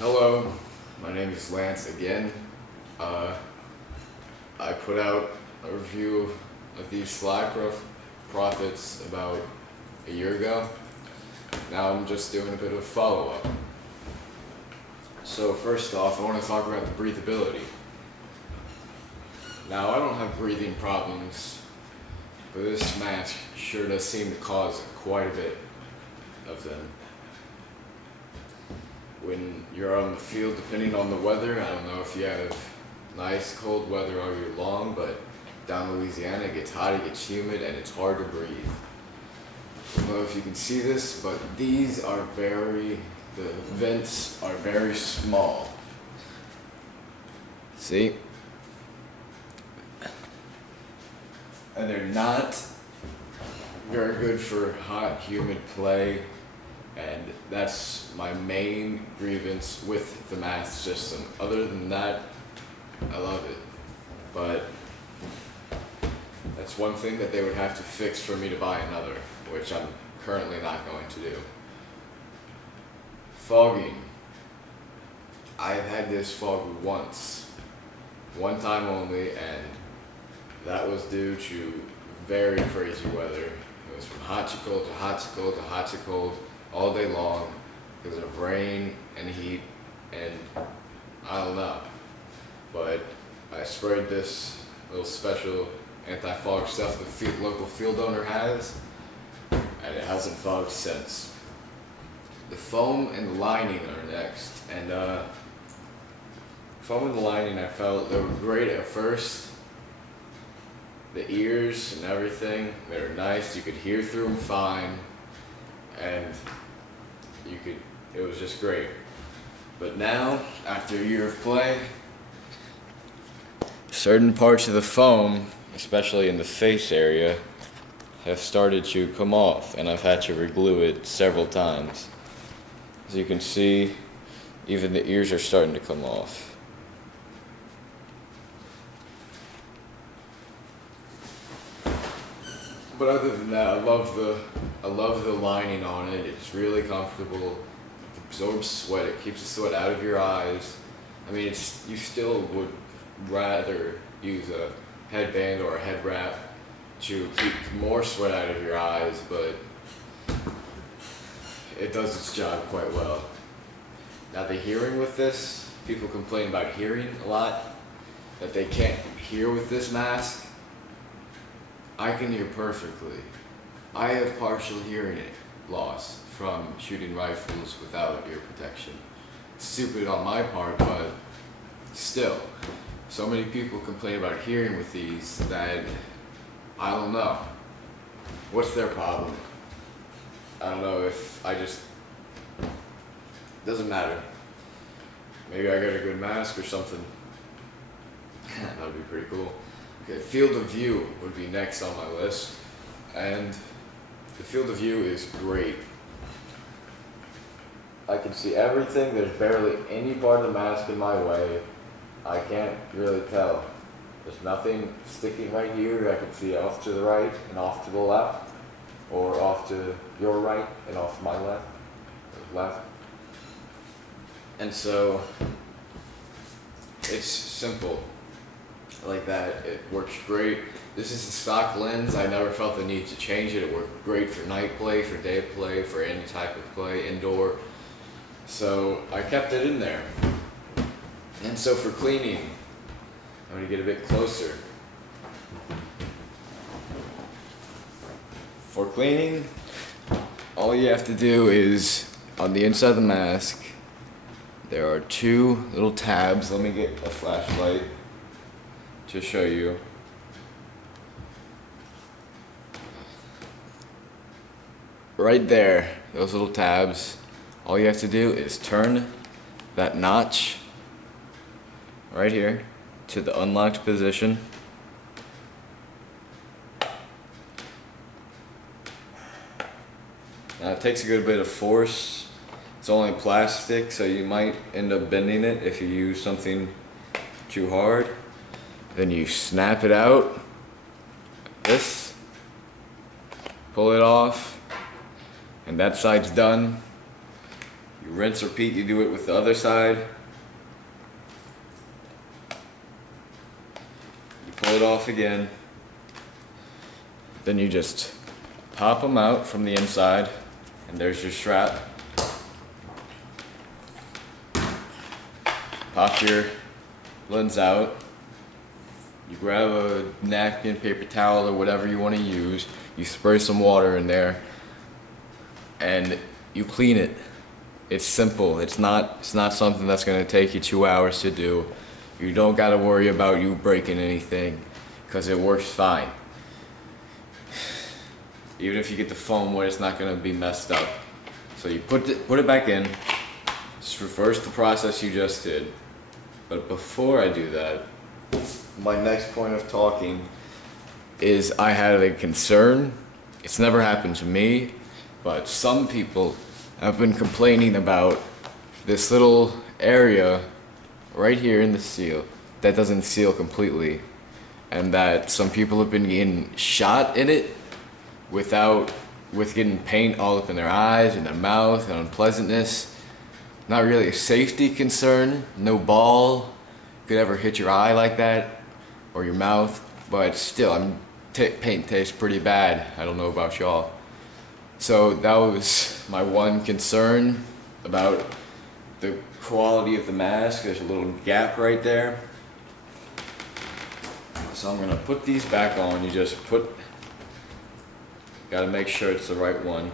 Hello, my name is Lance again. I put out a review of these Sly Profits about a year ago. Now I'm just doing a bit of follow-up. So first off, I want to talk about the breathability. Now I don't have breathing problems, but this mask sure does seem to cause quite a bit of them. When you're on the field, depending on the weather, I don't know if you have nice cold weather all year long, but down in Louisiana it gets hot, it gets humid, and it's hard to breathe. I don't know if you can see this, but the vents are very small. See? And they're not very good for hot, humid play. And that's my main grievance with the mask system. Other than that, I love it. But that's one thing that they would have to fix for me to buy another, which I'm currently not going to do. Fogging. I've had this fog once. One time only, and that was due to very crazy weather. It was from hot to cold to hot to cold to hot to cold, all day long because of rain and heat, and I don't know, but I sprayed this little special anti-fog stuff the local field owner has, and it hasn't fogged since. The foam and the lining are next, and foam and the lining, I felt they were great at first. The ears and everything, they were nice, you could hear through them fine, and it was just great. But now, after a year of play, certain parts of the foam, especially in the face area, have started to come off, and I've had to reglue it several times. As you can see, even the ears are starting to come off. But other than that, I love the lining on it. It's really comfortable. It absorbs sweat. It keeps the sweat out of your eyes. I mean, you still would rather use a headband or a head wrap to keep more sweat out of your eyes, but it does its job quite well. Now the hearing with this, people complain about hearing a lot, that they can't hear with this mask. I can hear perfectly. I have partial hearing loss from shooting rifles without ear protection. Stupid on my part, but still. So many people complain about hearing with these that I don't know. What's their problem? I don't know if doesn't matter. Maybe I got a good mask or something. That would be pretty cool. Okay, field of view would be next on my list, and the field of view is great. I can see everything. There's barely any part of the mask in my way. I can't really tell. There's nothing sticking right here. I can see off to the right and off to the left, or off to your right and off to my left. And so it's simple like that. It works great. This is a stock lens. I never felt the need to change it. It worked great for night play, for day play, for any type of play, indoor. So I kept it in there. And so for cleaning, I'm going to get a bit closer. For cleaning, all you have to do is, on the inside of the mask, there are two little tabs. Let me get a flashlight to show you. Right there, those little tabs, all you have to do is turn that notch right here to the unlocked position. Now it takes a good bit of force. It's only plastic, so you might end up bending it if you use something too hard. Then you snap it out, like this, pull it off, and that side's done. You You rinse, repeat, you do it with the other side. You pull it off again. Then you just pop them out from the inside, and there's your strap. Pop your lens out. You grab a napkin, paper towel, or whatever you want to use. You spray some water in there, and you clean it. It's simple. It's not something that's going to take you 2 hours to do. You don't got to worry about you breaking anything, because it works fine. Even if you get the foam wet, it's not going to be messed up. So you put it back in. Just reverse the process you just did. But before I do that, my next point of talking is I had a concern. It's never happened to me, but some people have been complaining about this little area right here in the seal that doesn't seal completely, and that some people have been getting shot in it with getting paint all up in their eyes and their mouth and unpleasantness. Not really a safety concern. No ball could ever hit your eye like that or your mouth, but still, paint tastes pretty bad. I don't know about y'all. So that was my one concern about the quality of the mask. There's a little gap right there. So I'm gonna put these back on. You just gotta make sure it's the right one,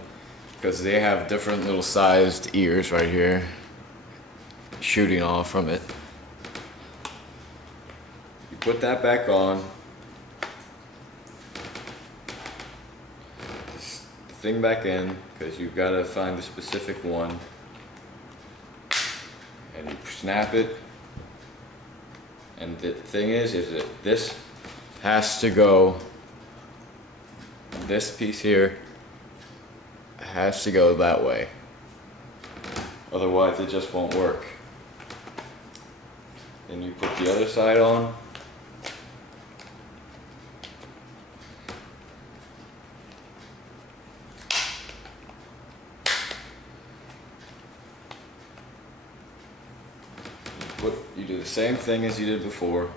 because they have different little sized ears right here shooting off from it. You put that back on. The thing back in, because you've got to find the specific one, and you snap it. And the thing is that this has to go, this piece here has to go that way. Otherwise it just won't work. Then you put the other side on. You do the same thing as you did before.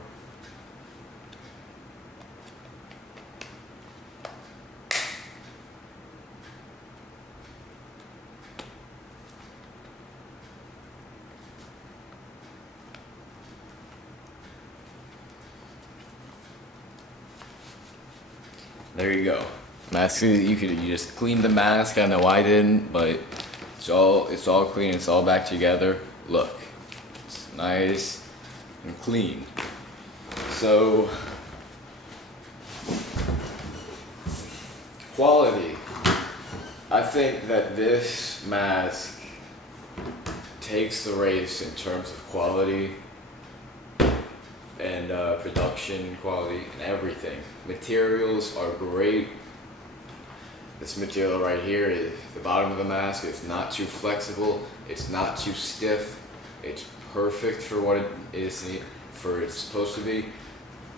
There you go. Mask. You just clean the mask. I know I didn't, but it's all clean. It's all back together. Look, it's nice and clean. So quality. I think that this mask takes the race in terms of quality and production quality and everything. Materials are great. This material right here is the bottom of the mask. It's not too flexible. It's not too stiff. It's perfect for what it is, for it's supposed to be.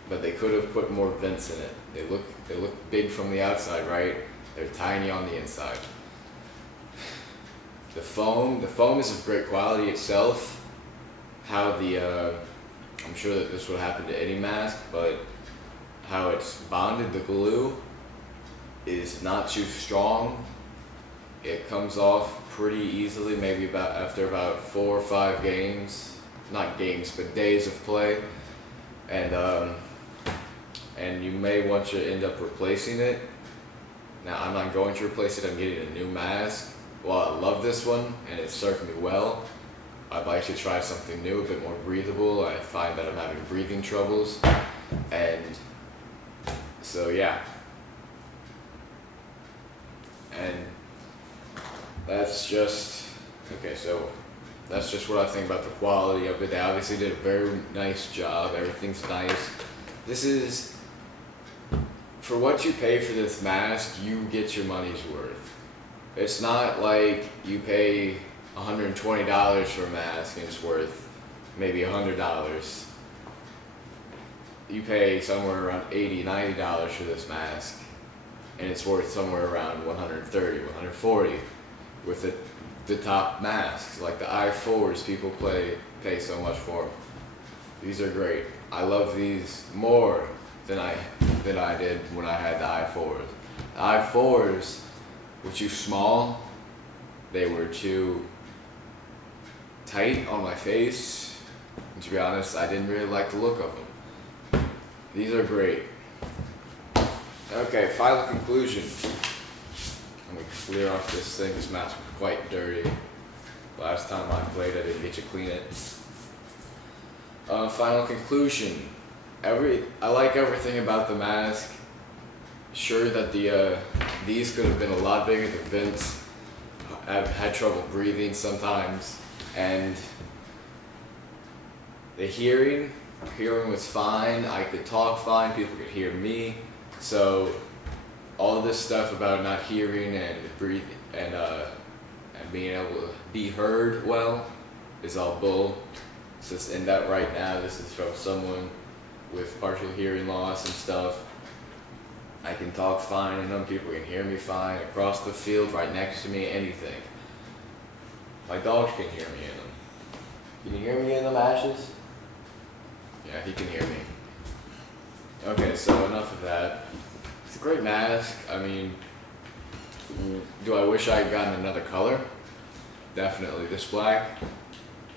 But they could have put more vents in it. They look big from the outside, right? They're tiny on the inside. The foam is of great quality itself. How I'm sure that this would happen to any mask, but how it's bonded, the glue, is not too strong. It comes off pretty easily, maybe after about 4 or 5 games. Not games, but days of play. And you may want to end up replacing it. Now, I'm not going to replace it, I'm getting a new mask. Well, I love this one, and it served me well. I'd like to try something new, a bit more breathable. I find that I'm having breathing troubles. And so, yeah. And that's just, okay, so that's just what I think about the quality of it. They obviously did a very nice job. Everything's nice. This is, for what you pay for this mask, you get your money's worth. It's not like you pay $120 for a mask and it's worth maybe $100. You pay somewhere around $80, $90 for this mask and it's worth somewhere around $130, $140. with the top masks, like the i4s people pay so much for. These are great. I love these more than I did when I had the i4s. The i4s were too small. They were too tight on my face. And to be honest, I didn't really like the look of them. These are great. Okay, final conclusion. Let me clear off this thing. This mask was quite dirty. Last time I played, I didn't get to clean it. Final conclusion. I like everything about the mask. Sure that these could have been a lot bigger. The vents, I've had trouble breathing sometimes, and the hearing was fine. I could talk fine. People could hear me. So all of this stuff about not hearing and breathing and being able to be heard well is all bull. It's just in that right now. This is from someone with partial hearing loss and stuff. I can talk fine, and some people can hear me fine across the field, right next to me, anything. My dogs can hear me in them. Can you hear me in them, Ashes? Yeah, he can hear me. Okay, so enough of that. It's a great mask. I mean, do I wish I had gotten another color? Definitely. This black,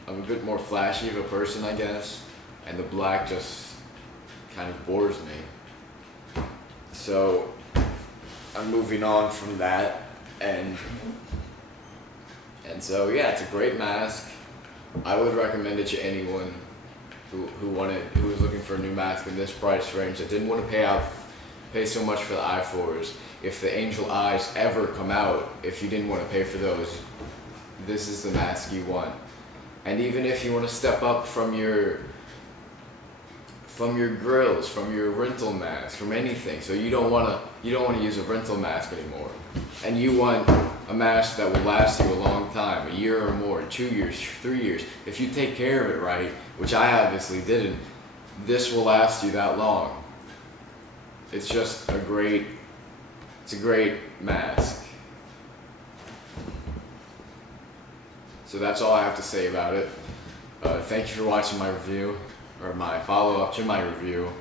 I'm a bit more flashy of a person, I guess, and the black just kind of bores me. So I'm moving on from that, and so yeah, it's a great mask. I would recommend it to anyone who was looking for a new mask in this price range, that didn't want to pay so much for the i4s. If the Angel Eyes ever come out, if you didn't want to pay for those, this is the mask you want. And even if you want to step up from your grills, from your rental mask, from anything, so you don't want to use a rental mask anymore, and you want a mask that will last you a long time, a year or more, 2 years, 3 years. If you take care of it right, which I obviously didn't, this will last you that long. It's just a great mask. So that's all I have to say about it. Thank you for watching my review, or my follow-up to my review.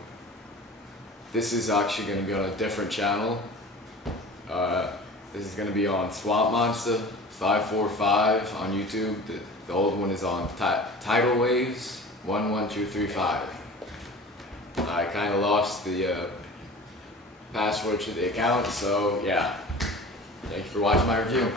This is actually going to be on a different channel. This is going to be on Swamp Monster 545 on YouTube. The old one is on Tidal Waves 11235. I kind of lost the password to the account, so yeah. Thank you for watching my review.